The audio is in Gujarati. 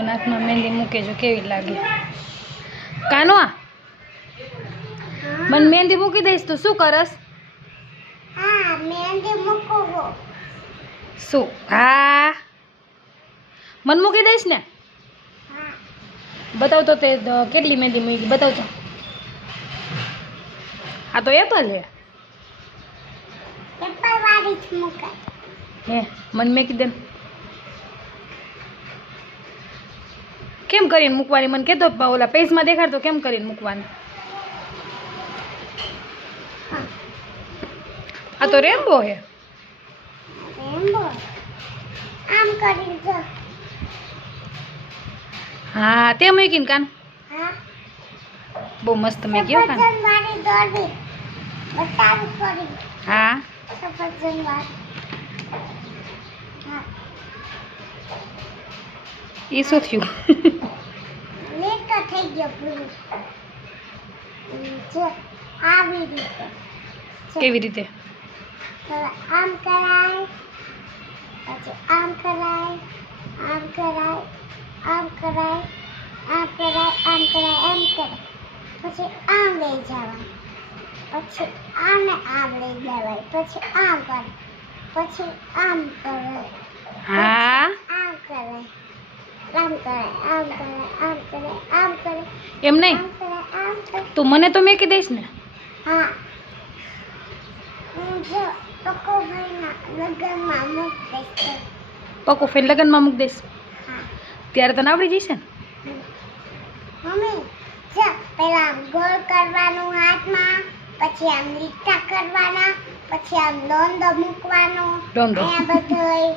જો નાકમાં મહેંદી મૂકે જો કેવી લાગે. કાનો મને મહેંદી મૂકી દઈશ તો શું કરસ? હા મહેંદી મૂકવો. શું? હા મને મૂકી દઈશ ને? હા બતાવ તો તે કેટલી મહેંદી મૂકી બતાવ તો. આ તો એપલ છે. એપલ વાળી જ મૂકાય. હે મને મેં કીધું કેમ કરીને મૂકવાની મને કહેતો ઓલા પેજમાં દેખાડતો કેમ કરીને મૂકવાની. આ તો રેમ્બો છે. રેમ્બો આમ કરી જો. હા તે મૂકીને કાન હા બહુ મસ્ત મેં કયો કાન. સફરજન વાળી દોરી બતાવું કરી. હા સફરજન વાળી. હા એ શું થયું? લેટ તો થઈ ગયો પૂરું. જો આવી રીતે. કેવી રીતે? આમ કરાય પછી આમ કરાય આમ કરાય આમ કરાય આમ કરાય આમ કરાય આમ કરાય પછી આમ લઈ જવાય પછી આને આમ લઈ જવાય પછી આમ કરાય પછી આમ કરાય હા આમ કરાય આમ કરાય આમ કરાય આમ કરાય આમ કરાય એમ નહીં આમ કરાય આમ કરાય. તું મને તો મેકી દઈશ ને? હા જો પકો ભાઈના લગ્નમાં મૂકી દઈશ. પકો ફેન લગ્નમાં મૂકી દઈશ હા ત્યારે તને આવડી જશે ને? મમ્મી જો પહેલા આમ ગોળ કરવાનું હાથમાં પછી આમ લીટા કરવાના પછી આમ દોંડો મૂકવાનો દોંડો. અહીંયા બધું